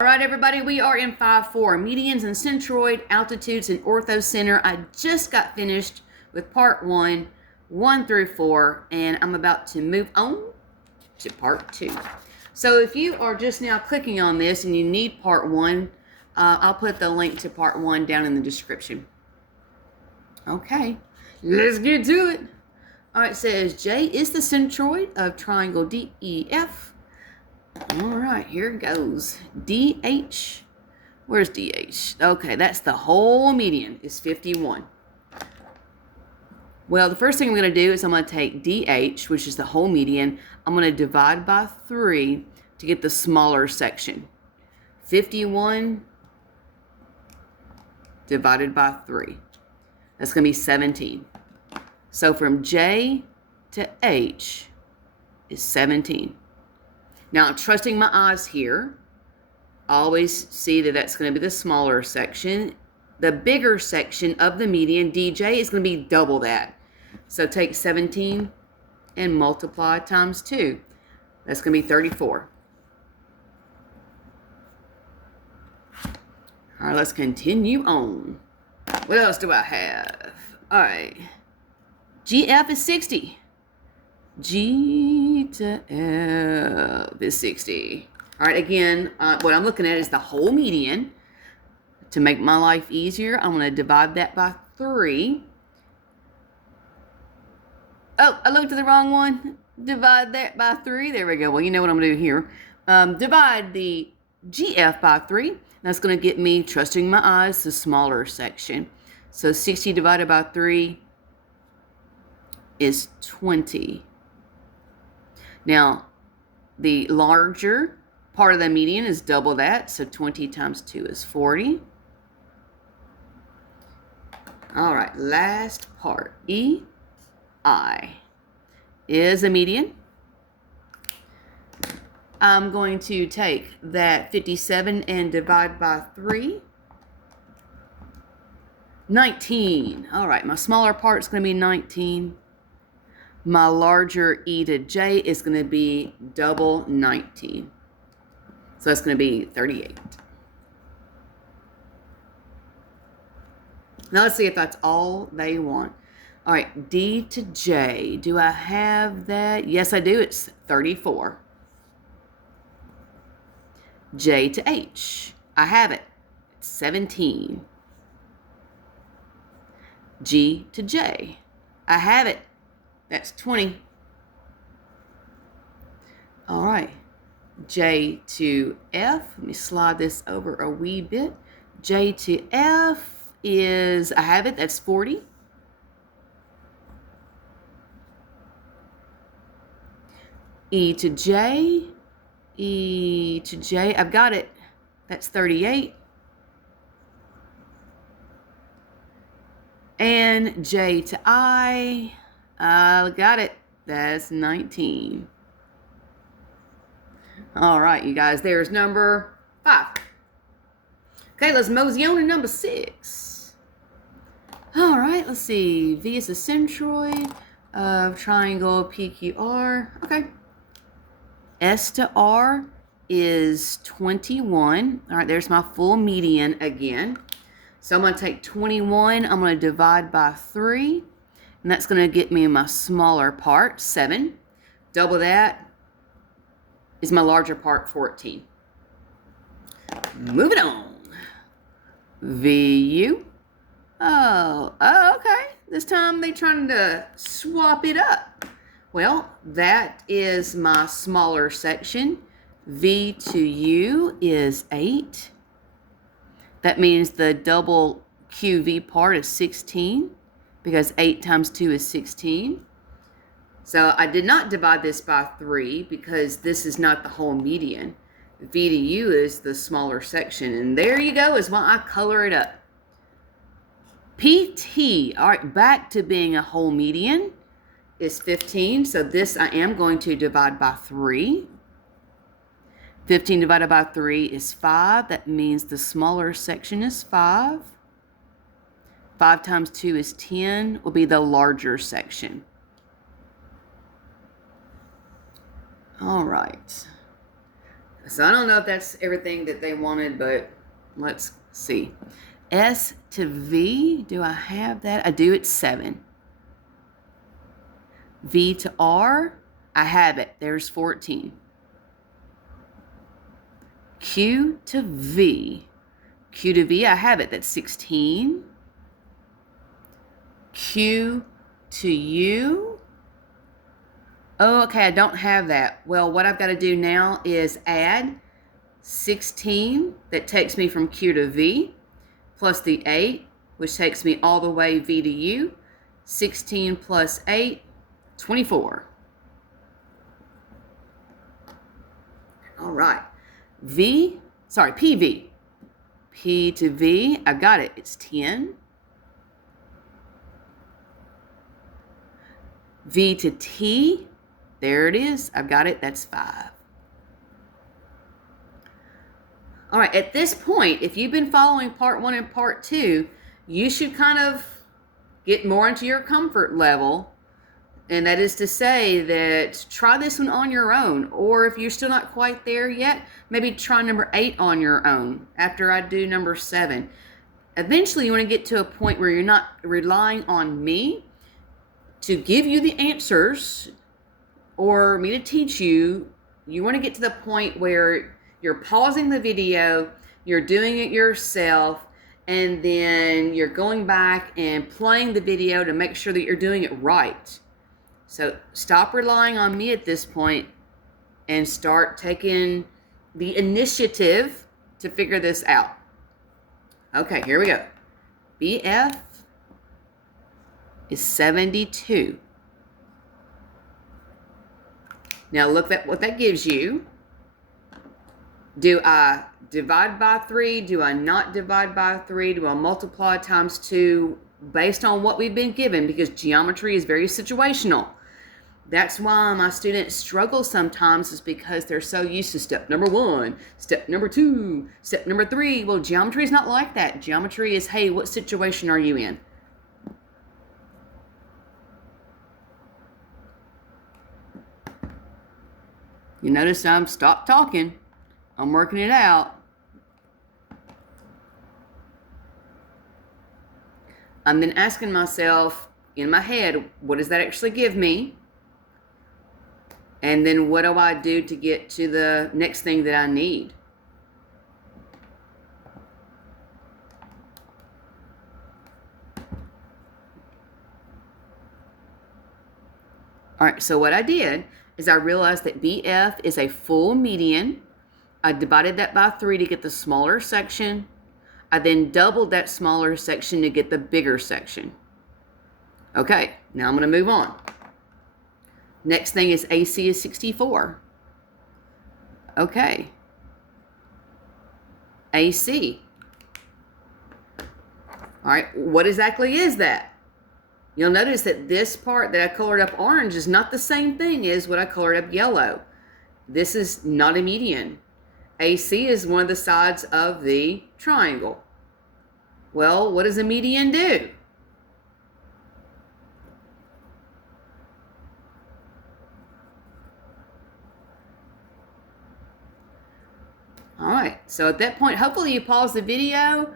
All right, everybody, we are in 5-4, medians and centroid, altitudes and orthocenter. I just got finished with part 1, 1 through 4, and I'm about to move on to part 2. So if you are just now clicking on this and you need part 1, I'll put the link to part 1 down in the description. Okay, let's get to it. All right, it says J is the centroid of triangle DEF. All right, here it goes. DH. Where's DH? Okay, that's the whole median is 51. Well, the first thing I'm going to do is I'm going to take DH, which is the whole median. I'm going to divide by 3 to get the smaller section. 51 divided by 3. That's going to be 17. So from J to H is 17. Now, I'm trusting my eyes here. I always see that that's going to be the smaller section. The bigger section of the median, DJ, is going to be double that. So take 17 and multiply times 2. That's going to be 34. All right, let's continue on. What else do I have? All right. GF is 60. G to F is 60. All right, again, what I'm looking at is the whole median. To make my life easier, I'm going to divide that by 3. Oh, I looked at the wrong one. Divide that by 3. There we go. Well, you know what I'm going to do here. Divide the GF by 3. That's going to get me, trusting my eyes, the smaller section. So 60 divided by 3 is 20. Now, the larger part of the median is double that, so 20 times 2 is 40. All right, last part, EI is a median. I'm going to take that 57 and divide by 3. 19. All right, my smaller part is going to be 19. My larger E to J is going to be double 19. So that's going to be 38. Now let's see if that's all they want. All right, D to J. Do I have that? Yes, I do. It's 34. J to H. I have it. It's 17. G to J. I have it. That's 20. All right. J to F. Let me slide this over a wee bit. J to F is, I have it, that's 40. E to J. E to J. I've got it. That's 38. And J to I. Got it. That's 19. All right, you guys, there's number 5. Okay, let's mosey on to number 6. All right, let's see. V is the centroid of triangle PQR. Okay. S to R is 21. All right, there's my full median again. So I'm going to take 21. I'm going to divide by 3. And that's going to get me my smaller part, 7. Double that is my larger part, 14. Moving on. VU. Oh, okay. This time they're trying to swap it up. Well, that is my smaller section. V to U is 8. That means the double QV part is 16. Because 8 times 2 is 16. So I did not divide this by 3 because this is not the whole median. V to U is the smaller section. And there you go, is why I color it up. PT, all right, back to being a whole median, is 15. So this I am going to divide by 3. 15 divided by 3 is 5. That means the smaller section is 5. 5 times 2 is 10, will be the larger section. All right. So I don't know if that's everything that they wanted, but let's see. S to V, do I have that? I do, it's 7. V to R, I have it. There's 14. Q to V. Q to V, I have it. That's 16. Q to U. Oh, okay, I don't have that. Well, what I've got to do now is add 16, that takes me from Q to V, plus the 8, which takes me all the way V to U. 16 plus 8, 24. All right. PV. P to V, I've got it. It's 10. V to T, there it is. I've got it. That's 5. All right, at this point, if you've been following part 1 and part 2, you should kind of get more into your comfort level. And that is to say that try this one on your own. Or if you're still not quite there yet, maybe try number 8 on your own after I do number 7. Eventually, you want to get to a point where you're not relying on me to give you the answers or me to teach you. You want to get to the point where you're pausing the video, you're doing it yourself, and then you're going back and playing the video to make sure that you're doing it right. So stop relying on me at this point and start taking the initiative to figure this out. Okay, here we go. BF is 72. Now look at what that gives you. Do I divide by 3? Do I not divide by 3? Do I multiply times 2 based on what we've been given? Because geometry is very situational. That's why my students struggle sometimes, is because they're so used to step number 1, step number 2, step number 3. Well, geometry is not like that. Geometry is, hey, what situation are you in? You notice I'm stopped talking. I'm working it out. I'm then asking myself in my head, what does that actually give me? And then what do I do to get to the next thing that I need? All right, so what I did is I realized that BF is a full median. I divided that by 3 to get the smaller section. I then doubled that smaller section to get the bigger section. Okay, now I'm going to move on. Next thing is AC is 64. Okay. AC. All right, what exactly is that? You'll notice that this part that I colored up orange is not the same thing as what I colored up yellow. This is not a median. AC is one of the sides of the triangle. Well, what does a median do? All right, so at that point, hopefully you pause the video.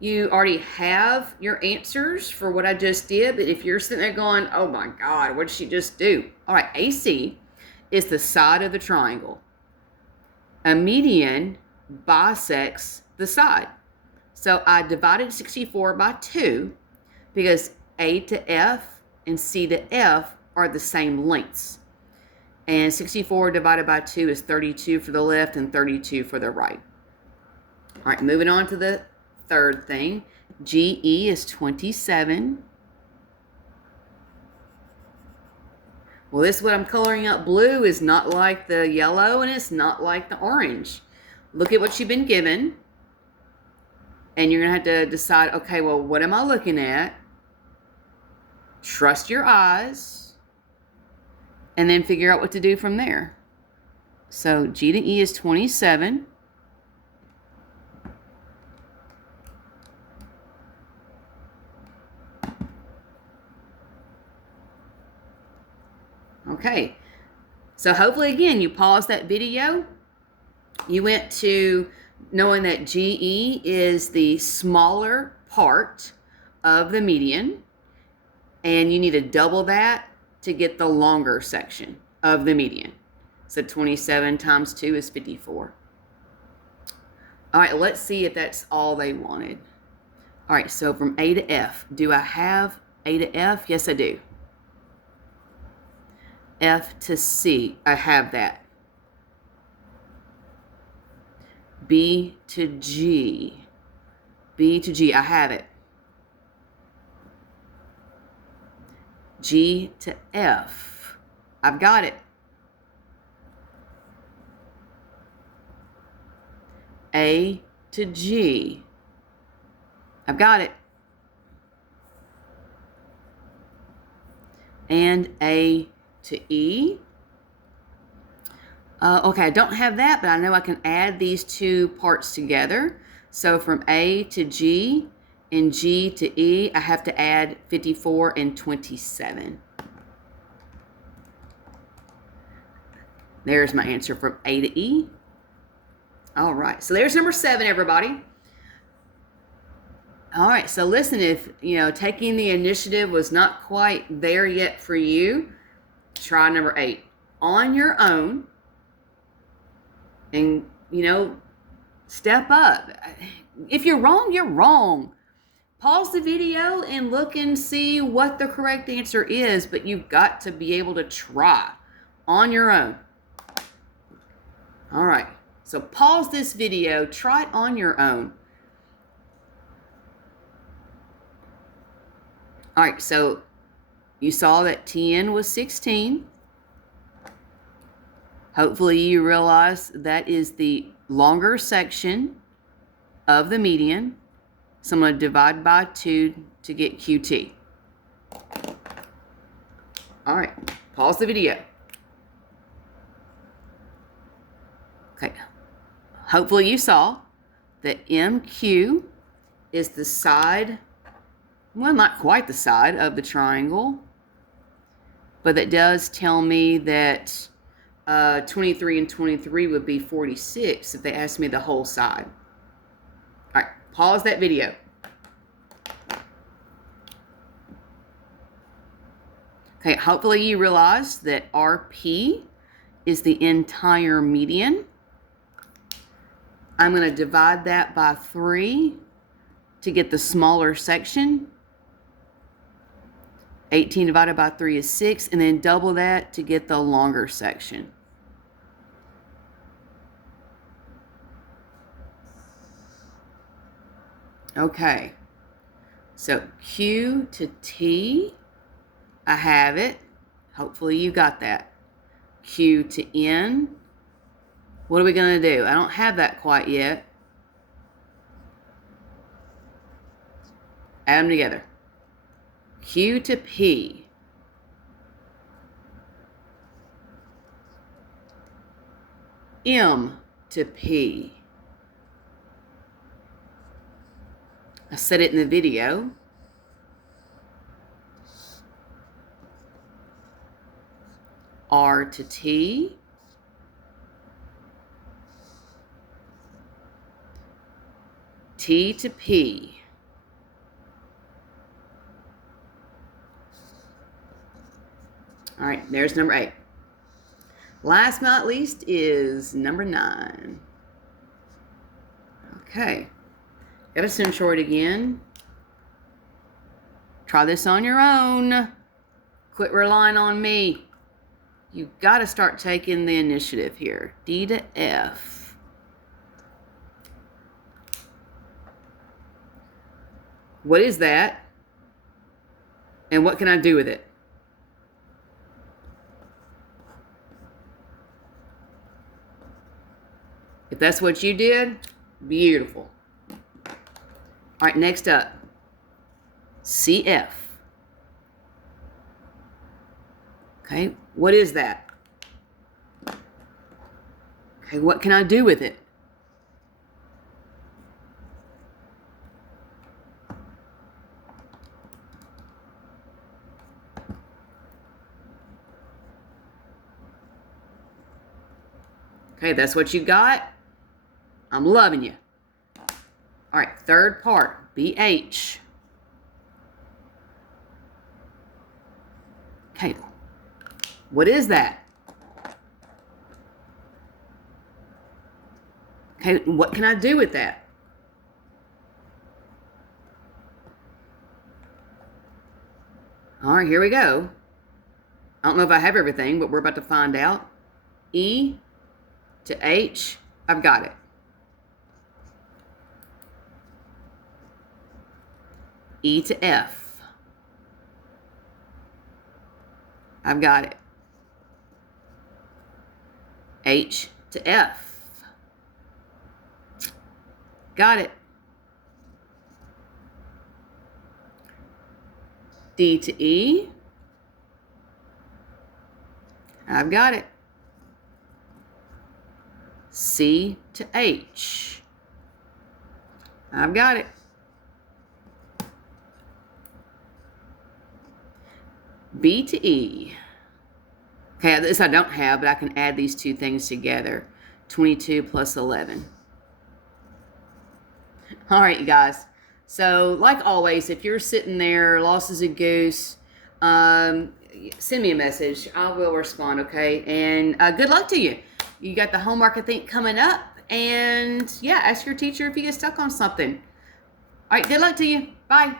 You already have your answers for what I just did, but if you're sitting there going, oh my God, what did she just do? All right, AC is the side of the triangle. A median bisects the side. So I divided 64 by 2 because A to F and C to F are the same lengths. And 64 divided by 2 is 32 for the left and 32 for the right. All right, moving on to the third thing. GE is 27. Well, this what I'm coloring up blue is not like the yellow and it's not like the orange. Look at what you've been given. And you're going to have to decide, okay, well, what am I looking at? Trust your eyes. And then figure out what to do from there. So G to E is 27. Okay. So hopefully, again, you pause that video You went to knowing that GE is the smaller part of the median, and you need to double that to get the longer section of the median. So 27 times 2 is 54. All right, let's see if that's all they wanted. All right, so from A to F, do I have A to F? Yes, I do. F to C, I have that. B to G, B to G, I have it. G to F, I've got it. A to G, I've got it. And A to E. Okay, I don't have that, but I know I can add these two parts together. So from A to G and G to E, I have to add 54 and 27. There's my answer from A to E. All right, so there's number 7, everybody. All right, so listen, if, taking the initiative was not quite there yet for you, try number 8. On your own, and, step up. If you're wrong, you're wrong. Pause the video and look and see what the correct answer is, but you've got to be able to try on your own. All right, so pause this video, try it on your own. All right, so you saw that 10 was 16. Hopefully you realize that is the longer section of the median. So I'm going to divide by 2 to get QT. All right, pause the video. Okay, hopefully you saw that MQ is the side, well, not quite the side of the triangle, but that does tell me that 23 and 23 would be 46 if they asked me the whole side. All right, pause that video. Okay, hopefully you realize that RP is the entire median. I'm going to divide that by 3 to get the smaller section. 18 divided by 3 is 6, and then double that to get the longer section. Okay, so Q to T, I have it. Hopefully you got that. Q to N. What are we going to do? I don't have that quite yet. Add them together. Q to P. M to P. I said it in the video. R to T. T to P. All right, there's number 8. Last but not least is number 9. Okay, got a Centroid again. Try this on your own. Quit relying on me. You got to start taking the initiative here. D to F. What is that? And what can I do with it? If that's what you did, beautiful. All right, next up, CF. Okay, what is that? Okay, what can I do with it? Okay, that's what you got. I'm loving you. All right, third part, BH. Okay, what is that? Okay, what can I do with that? All right, here we go. I don't know if I have everything, but we're about to find out. E to H, I've got it. E to F, I've got it. H to F, got it. D to E, I've got it. C to H, I've got it. B to E. Okay, this I don't have, but I can add these two things together. 22 plus 11. All right, you guys. So, like always, if you're sitting there, lost as a goose, send me a message. I will respond, okay? And good luck to you. You got the homework, I think, coming up. And, yeah, ask your teacher if you get stuck on something. All right, good luck to you. Bye.